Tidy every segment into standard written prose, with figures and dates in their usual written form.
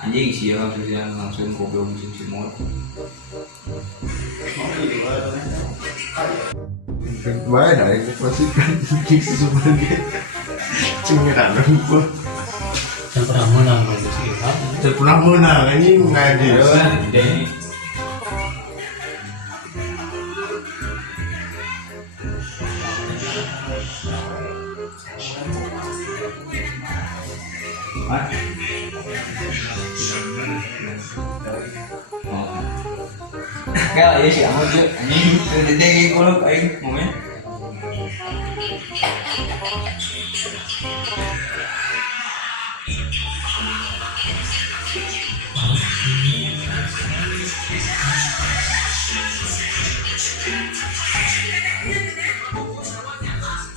Anjing sih ya langsung goblok musim semua. Baik dari pasti kan gitu sebenarnya. Cemiran aku. Yang pernah menang itu sih kan. Saya pernah menang ini ngaji. Kayak ya sih amat tuh anjing detik kalau aing momen.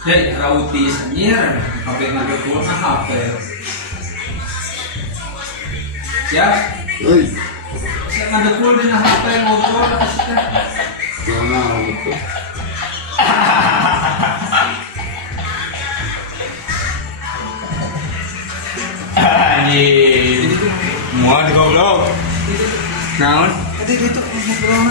Jadi rautis anjir, sampai ngajar pulang HP. Siap? Oi, Saya ngajar pulang dengan HP ngobrol asik. mana gitu. Anjir. Muat goblok. Naon? Tadi itu ngobrol.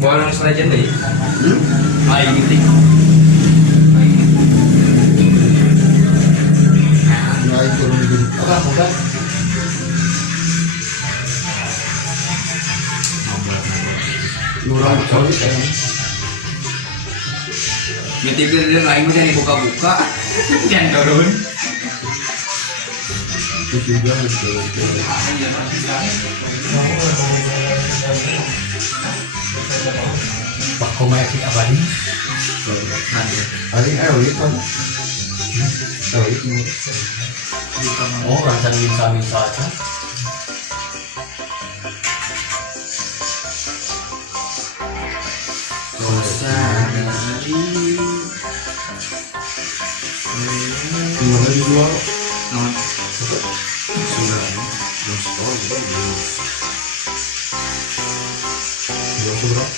Bolong saja deh. Ayo gitu. Ya itu mungkin. Apa bukan? Lurah cowok kan. Nitip dia lain bisa dibuka-buka. Jangan turun. Itu juga itu. Pak Komedi apa ini? Paling elit kan. Elit mu. Oh, rancang bisa aja. Gimana dijual? Naon? Jual berapa?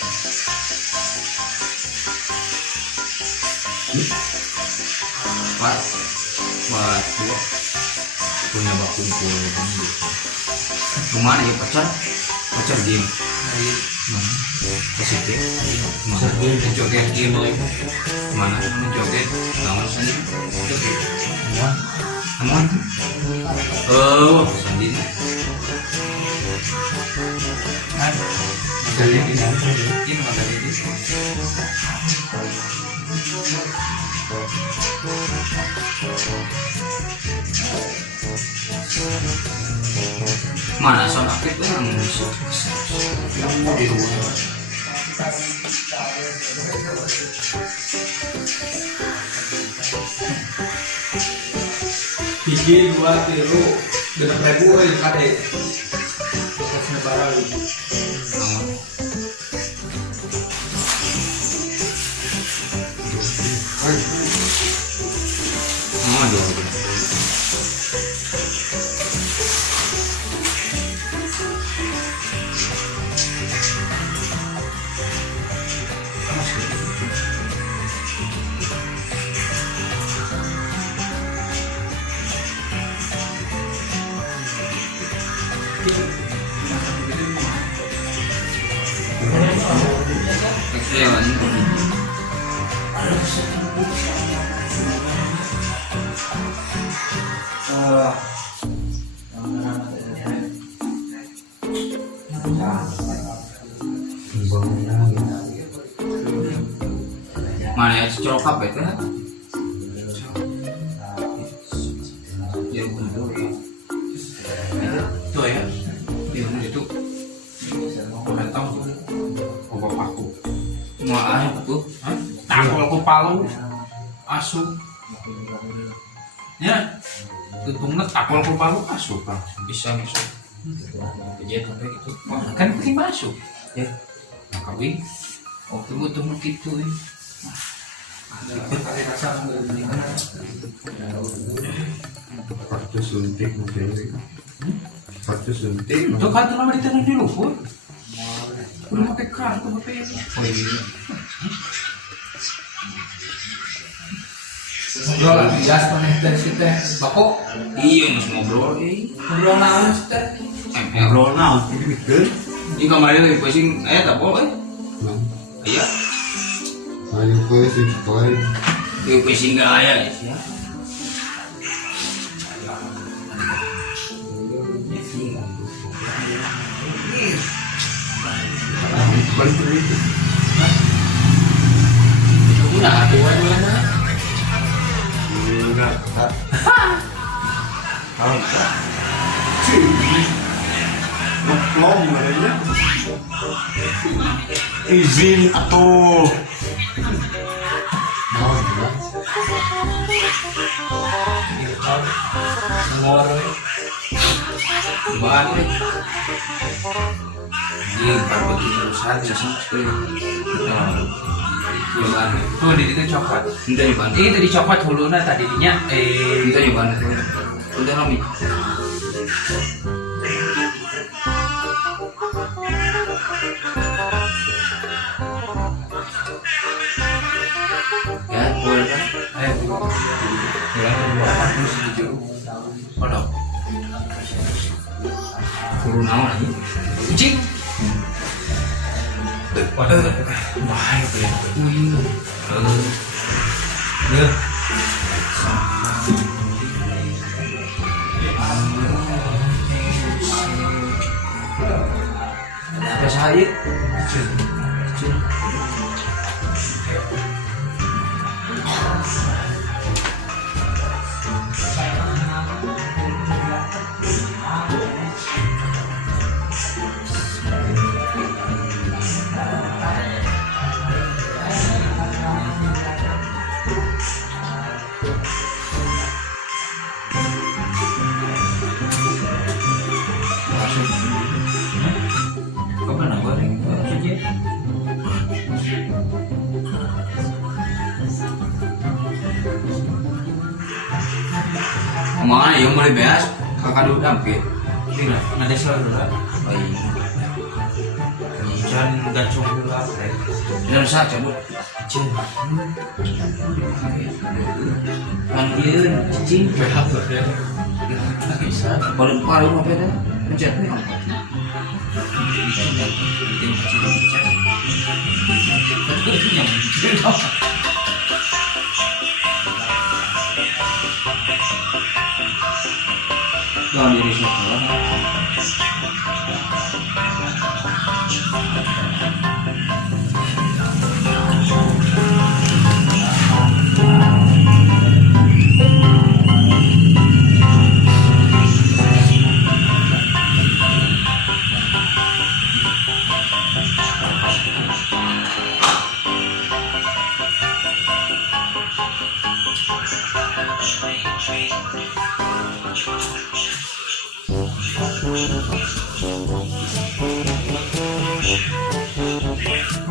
Pak. Buat gua punya bakumpul. Kemana ya pacar? Pacar game. Positif. Mana? Joget game. Mana? Joget. Naon sendiri? Joget. Aman. Oh, sendiri. Jadi ini mata ini. Mana sound aktif tuh yang musik yang mau di rumah. Biji 2 kilo 6.000 euy kade. Kasih barang. Aduh. Mana ya colok apa itu? Ya betul ya. Itu ya. Di mana itu? Udah tahu tuh. Apa paku? Mau aja tuh? Takol ke palu. Asup. Ya. Tutungnya takol ke palu asup kan. Bisa masuk. Jadi sampai gitu. Kan penting masuk. Ya. Kawin. Oh, tunggu gitu ya. Berkali rasa Waktu suntik mungkin. Waktu suntik. Itu kartu nama ditaruh di luhur. Udah pakai kartu pakai ini. Oh iya. Ngobrol lah, gas mana dari situ bako. Iya mas ngobrol ngobrol naon situ. Ngobrol naon ini mikir. Di kamar lagi pusing, tak boleh. Iya. Ayo pusing sekali. Di pusing gak ayah ya. Balik ke itu. Udah, aku mana? Enggak. Kalau enggak. Ngeplong adanya. Izin atuh. Mau bilang. Ngoroi. Bahan ini kalau terus hari sih tuh di itu coklat itu di mana itu di coklat huluna tadinya itu di mana udah Romi ya boleh kan Waduh turun naon lagi kucing waduh bahaya ya ya apa saya Mana yang mulai beas kakak dulu dampir tidak ada selalu lah baik jangan gacung dulu lah dan saja bu cing manggil cing Berhak ya. bisa paling apa dah pencet nih Jangan diri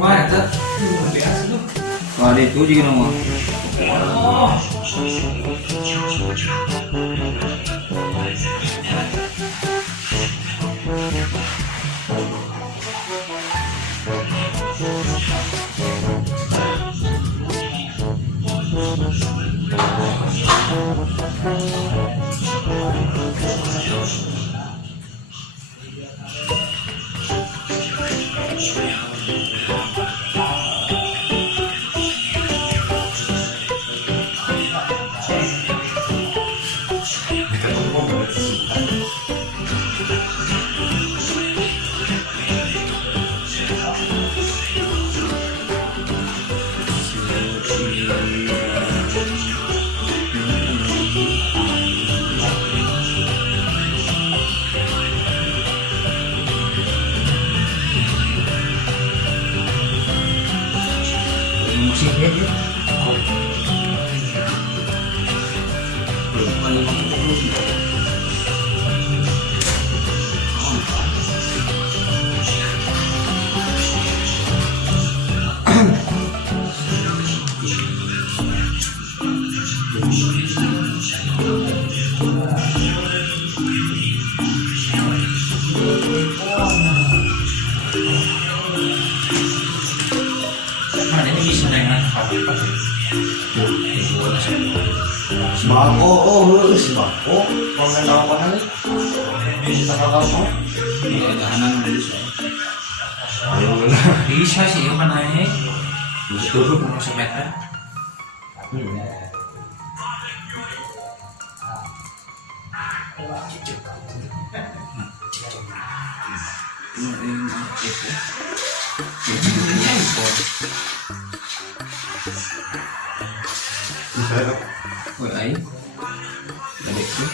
Wah, itu luar biasa tuh. Wah, itu juga nama. Oh. Musik aja. sih bako. Kongen apa kan? Bisa kakak kau. Daanan mo dito. Ayo wala. Bisa sih yung manay. Tutulog mo sa meta. Bisa ya? Uy, ay. Balik ko.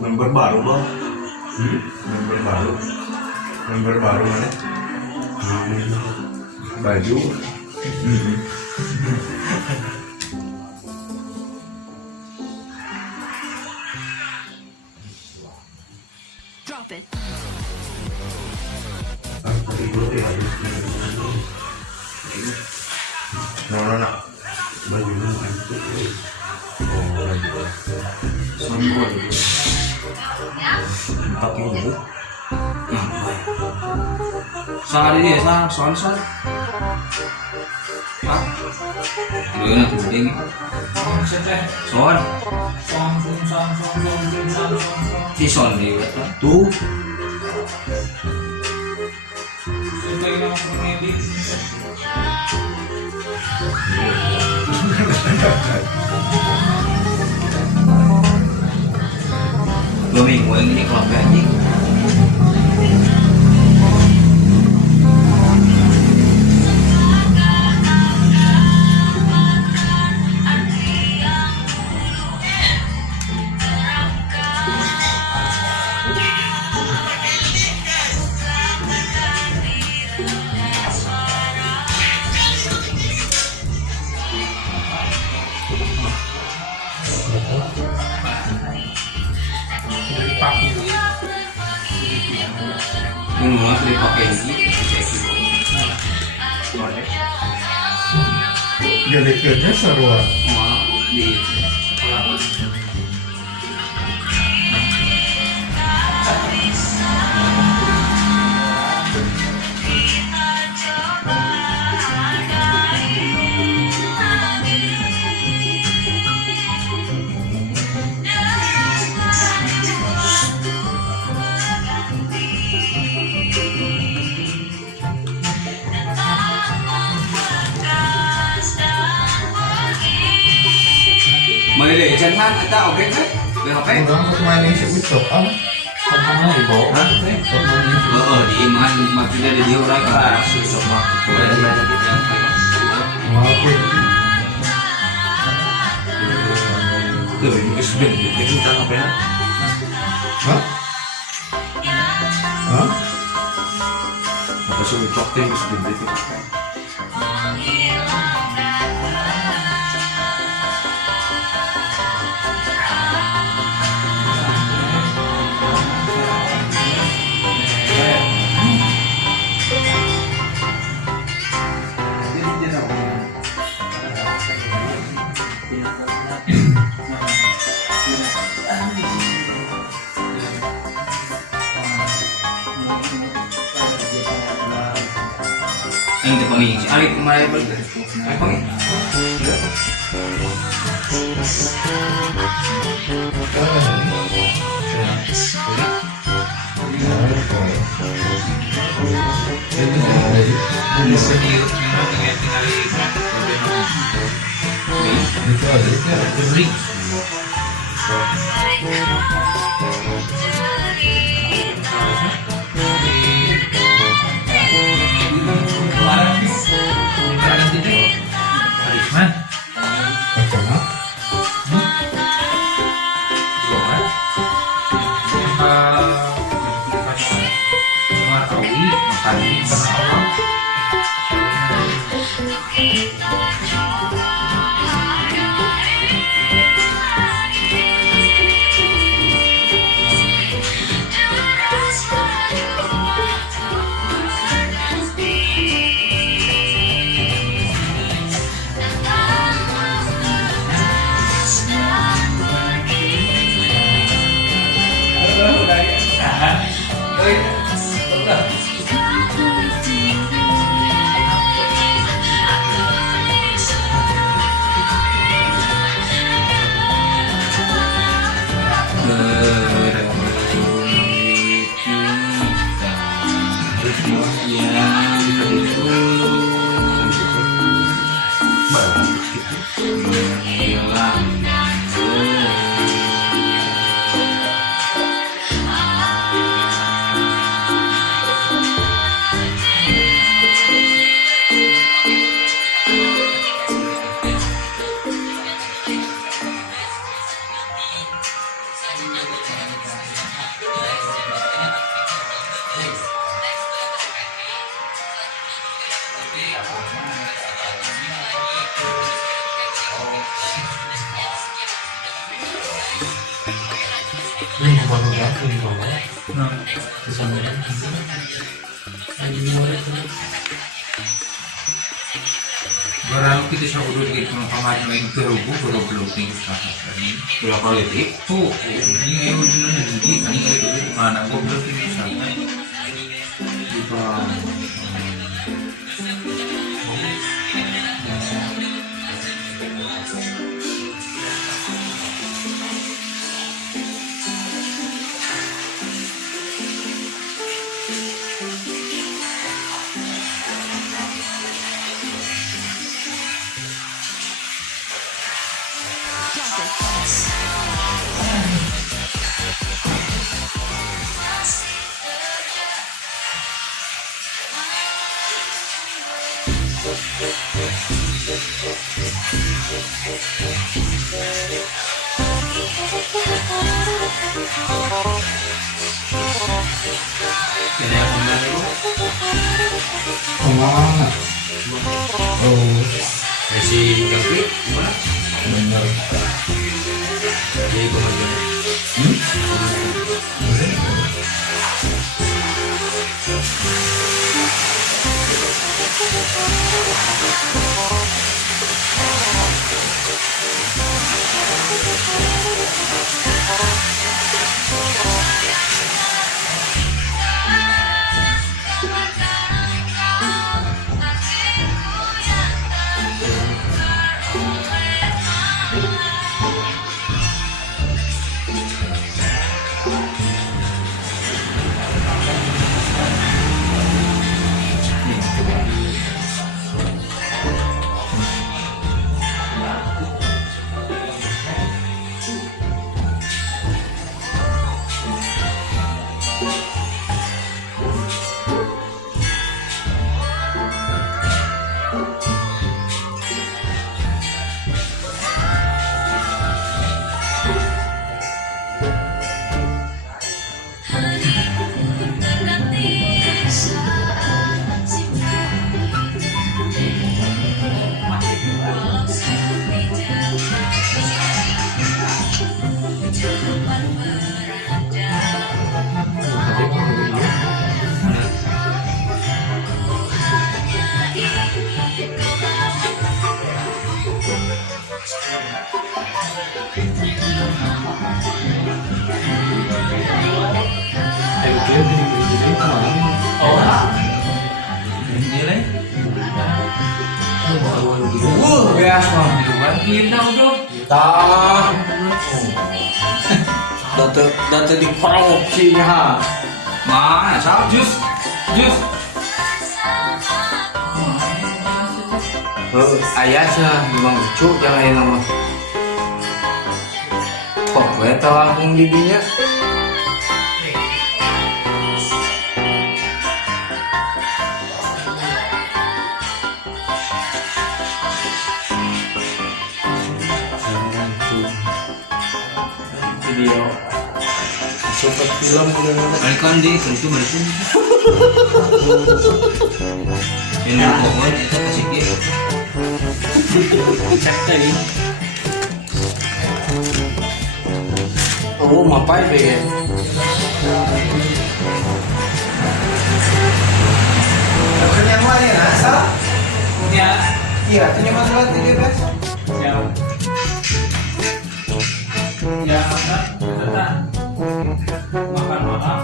Member baru bang. Member baru. Member baru mana? Baju. Drop it. No. Baju lu itu. Oh, baju. Sombong. Pakai dulu. Saan dia, saan. Hah? Yun na, tubig. Son. Si Son, di ba? Tuh. Domingo yang ini keluarga anjing. Yung mga dipakai ini, Gede-gedenya seruan. di mời để chân hát người ta ở bên đấy về học ấy Orang kemana sih ucap ah? Sama ibu. Hah? Di mana maksudnya di dia orang kan susah banget. Maaf. Tuh, ini sudah kita apa ya? Hah? Hah? Apa sih ucap tuh yang sudah itu? Ang panging si Alip kumain ba? Ay panging. Itu ada. Ini baru datang bawah. Nah, Di sana kan. barang kita siya udah gitu kemarin main ke rubuh belum tinggi sekarang ini. Berapa detik? Tuh, ini yang udah jadi ini itu mana gua belum tinggi sekarang. Drop it. Ini yang mana itu? Kemana? Oh, Masih yang klik gimana? benar. Jadi kemudian nilai Bias mah. bantuin dong dong. Tak. Data di korupsinya. Mana sah jus jus. Ayah sih memang lucu jangan yang nama. Kok gue tahu langsung didinya. Video super film Alkan di tentu mereka. Ini pohon kita kasih dia. Cek tadi. oh mapai be Yang mana ya? Salah? Ya. Iya, punya masalah 13. Ya. Ya, makan. Makan makan.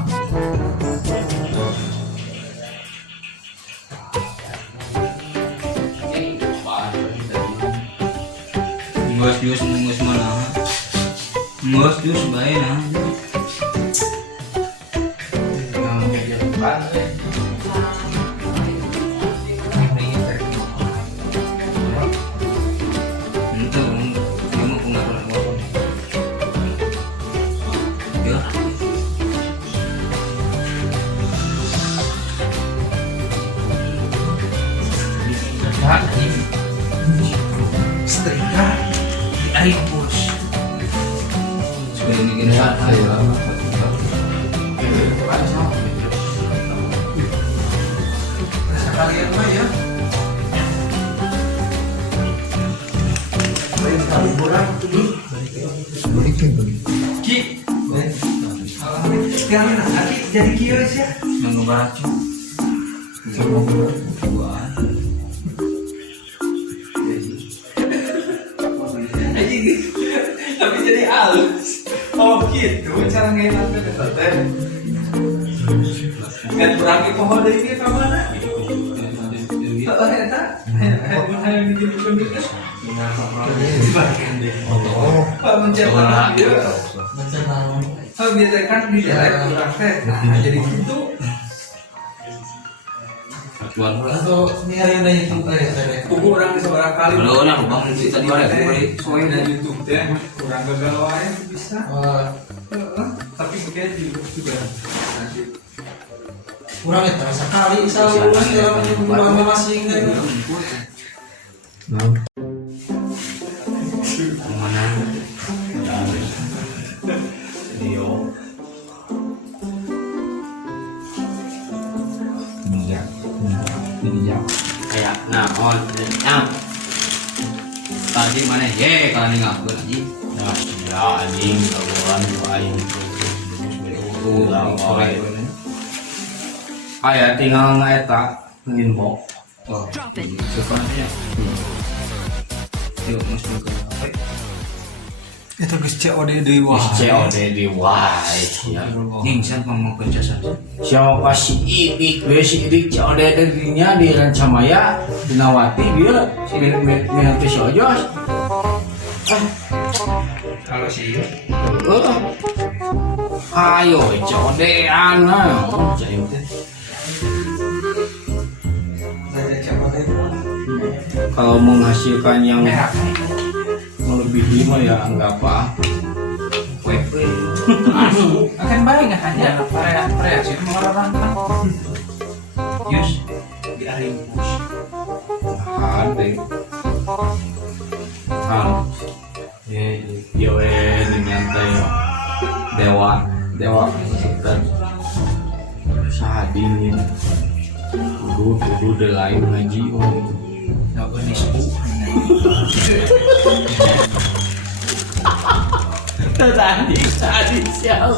Bios mana? Ngos jus bae nah. Yang jadi depan deh. Itu kamu punya apa? Ya. Ya, ini setrika di air bos. Sudah ini gini saya. Kalian mah ya. Ki. Sekarang nanti jadi kios ya. Yang ngebaca. Tapi jadi halus. Oh gitu cara ngelaknya ke tete. Kan berangkat pohon dari dia ke mana? Oh eta, hayang dijadikan dia. Pak mencetak dia. Oh biasa kan di daerah kurang teh. Nah jadi gitu. Atau ini ada yang YouTube teh. Buku orang seberapa kali. Belum nah bang cerita di mana kemarin. Soalnya dari YouTube teh kurang gagal wae bisa. Tapi kayak di YouTube juga. Kurang ya terasa kali selalu dalam masing kan. Mana? Dio. Kayak naon tadi mana ye kalau nih ngaku lagi ya anjing kawan aing tuh sore aya tinggal ngaeta nginbox sebenarnya yuk mas ke apa Itu geus COD deui wah. COD di wae ya Ningsan ngomong kerja saja. siapa si Idik si Idik COD dirinya di Rancamaya Dinawati dia si Minang si Ojos Kalau sih ayo COD-an jadi kalau menghasilkan yang melebihi mah ya enggak apa akan baik nggak hanya reaksi mengarahkan Yus di area push ada ya nyantai dewa dan sahadingin kudu de lain ngaji nggak boleh disebut tadi sial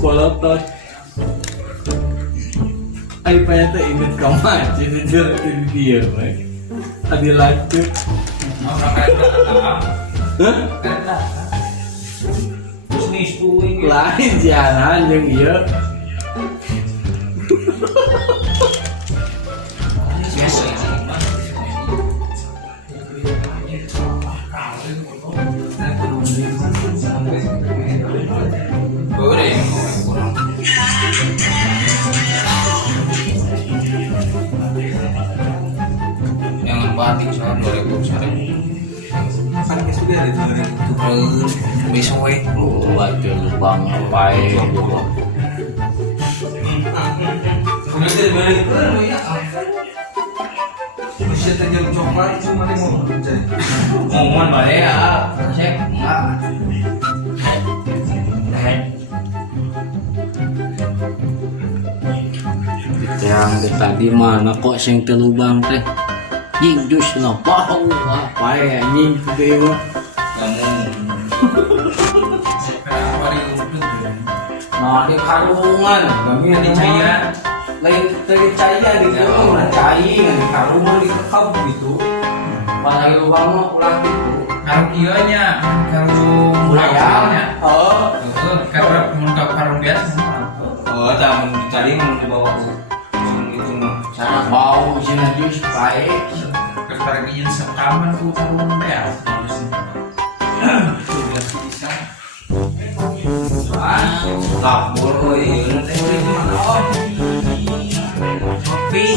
bolotot ay pa yata ingat ka man sinidira dia tadi lanjut orang kereta terus nih sepuluh lain jalan yang iya biasa boleh yang batik soal 2000 sekarang kan sudah ada 2000 besok buat lubang apa ya udah dari balik ya bisa tajam coklat cuma nih mau ngomong balik ya cek enggak yang tadi mana kok sing telubang teh jing dus na pau apa ya anjing teh mah nah di karungan kami di caya lain dari caya di karungan cai di karungan di kekab gitu pada lubang mah ulah gitu karung ianya karung bulayanya karena muka karung biasa oh tak mencari mau dibawa itu mah cara bau sih jus baik ketargian sekaman ku karung biasa bisa Kapur, oh iya, nanti beli di mana? Oh, kopi.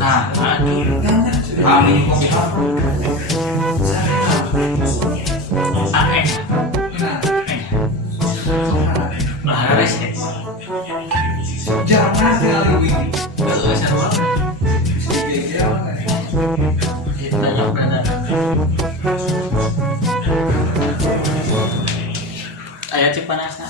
Nah, aduh, kami ini kopi apa? Aneh. Nah, resep. Jangan sekali begini. Kalau sama, kita nyampe dah. Ayah cek panasnya.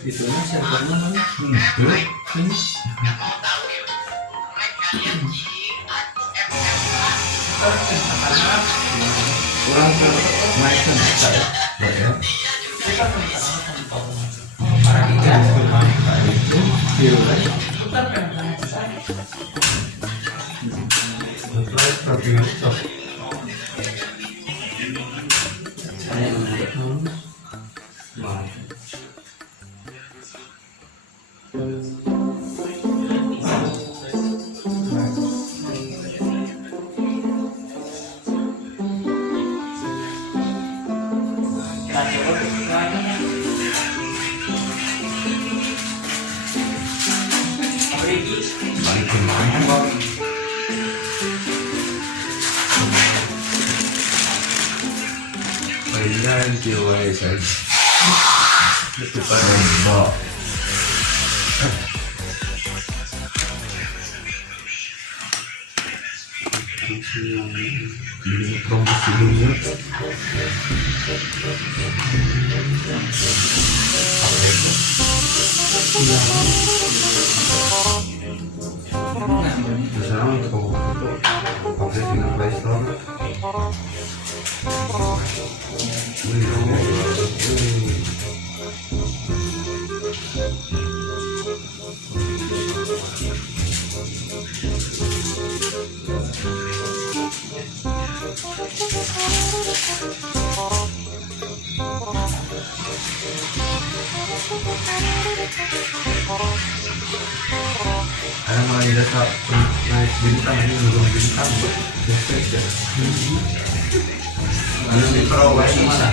Itu servernya kurang termainkan saya ya. Mainan jiwa saya. Itu pada mbak. Ini promosi dulu. Bersama untuk update dengan Play Store. Ada malah di desa naik bintang ini belum bintang ya. Ada di perawan mana?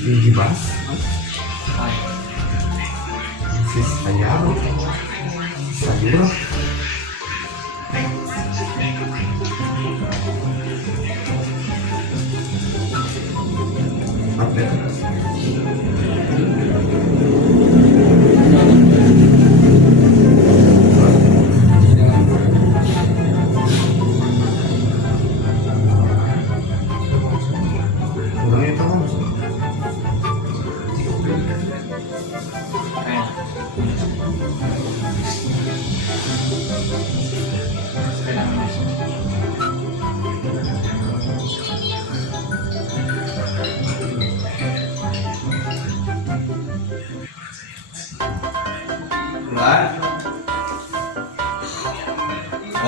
Tinggi banget. Sayur.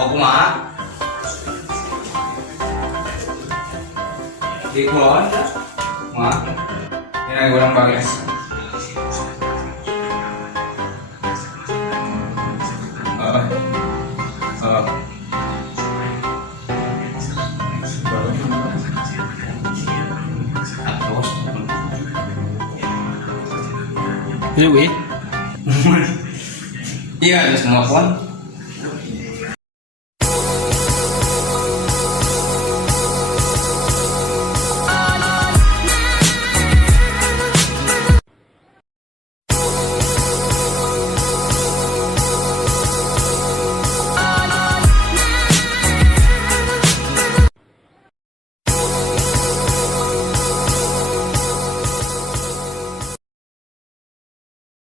Mau kumaha? Di kulon ya? Kumaha? Ini lagi orang bagas. Ini wih. Iya, ada semua pon.